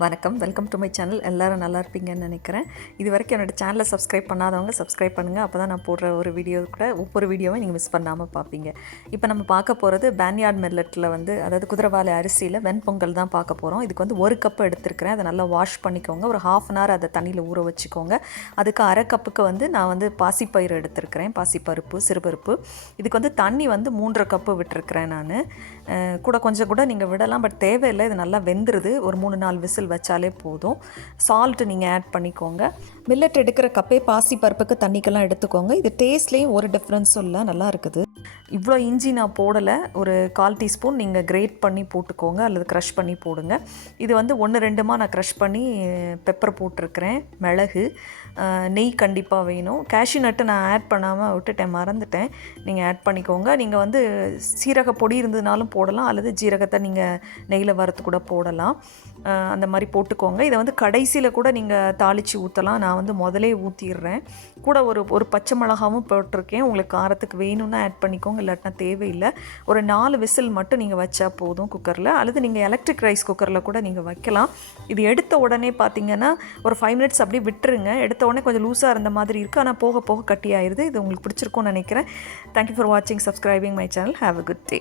வணக்கம், welcome to my channel. எல்லோரும் நல்லா இருப்பீங்கன்னு நினைக்கிறேன். இது வரைக்கும் என்னோடய சேனலை சப்ஸ்கிரைப் பண்ணாதவங்க சப்ஸ்கிரைப் பண்ணுங்கள். அப்போ தான் நான் போடுற ஒரு வீடியோ கூட ஒவ்வொரு வீடியோவை நீங்கள் மிஸ் பண்ணாமல் பார்ப்பீங்க. இப்போ நம்ம பார்க்க போகிறது பேன்யார்ட் மில்லட்டில் அதாவது குதிரைவாலி அரிசியில் வெண்பொங்கல் தான் பார்க்க போகிறோம். இதுக்கு 1 கப்பு எடுத்துருக்கிறேன். அதை நல்லா வாஷ் பண்ணிக்கோங்க. ஒரு 1/2 hour அதை தண்ணியில் ஊற வச்சுக்கோங்க. அதுக்கு 1/2 கப்புக்கு நான் பாசிப்பயிறு எடுத்துருக்கிறேன். பாசிப்பருப்பு, சிறுபருப்பு. இதுக்கு தண்ணி 3.5 கப்பு விட்டுருக்கிறேன். நான் கூட கொஞ்சம் கூட நீங்கள் விடலாம், பட் தேவையில்லை. இது நல்லா வெந்துருது. ஒரு 3-4 விசில் வச்சாலே போதும். சால்ட்டு நீங்கள் ஆட் பண்ணிக்கோங்க. மில்லட் எடுக்கிற கப்பே பாசி பருப்புக்கு தண்ணிக்கெல்லாம் எடுத்துக்கோங்க. இது டேஸ்ட்லேயும் ஒரு டிஃப்ரென்ஸும் இல்லை, நல்லா இருக்குது. இவ்வளோ இஞ்சி நான் போடலை. ஒரு 1/4 டீஸ்பூன் நீங்கள் கிரேட் பண்ணி போட்டுக்கோங்க அல்லது க்ரஷ் பண்ணி போடுங்க. இது 1-2மா நான் க்ரஷ் பண்ணி பெப்பர் போட்டிருக்கிறேன். மிளகு, நெய் கண்டிப்பாக வேணும். கேஷ்யூ நட்டு நான் ஆட் பண்ணாமல் விட்டுட்டேன், மறந்துட்டேன். நீங்கள் ஆட் பண்ணிக்கோங்க. நீங்கள் சீரக பொடி இருந்ததுனாலும் போடலாம், அல்லது ஜீரகத்தை நீங்கள் நெய்யில் வறுத்து கூட போடலாம். அந்த மாதிரி போட்டுக்கோங்க. இதை கடைசியில் கூட நீங்கள் தாளித்து ஊற்றலாம். நான் முதலே ஊற்றிடுறேன். கூட ஒரு பச்சை மிளகாவும் போட்டிருக்கேன். உங்களுக்கு காரத்துக்கு வேணும்னா ஆட் பண்ணிக்கோங்க, இல்லாட்டினா தேவையில்லை. ஒரு 4 விசில் மட்டும் நீங்கள் வச்சா போதும் குக்கரில், அல்லது நீங்கள் எலக்ட்ரிக் ரைஸ் குக்கரில் கூட நீங்கள் வைக்கலாம். இது எடுத்த உடனே பார்த்தீங்கன்னா ஒரு 5 minutes அப்படியே விட்டுருங்க. எடுத்த உடனே கொஞ்சம் லூஸாக இருந்த மாதிரி இருக்குது, ஆனால் போக போக கட்டி ஆயிடுது. இது உங்களுக்கு பிடிச்சிருக்கும்னு நினைக்கிறேன். தேங்க்யூ ஃபார் வாட்சிங், subscribing my channel. Have a good day.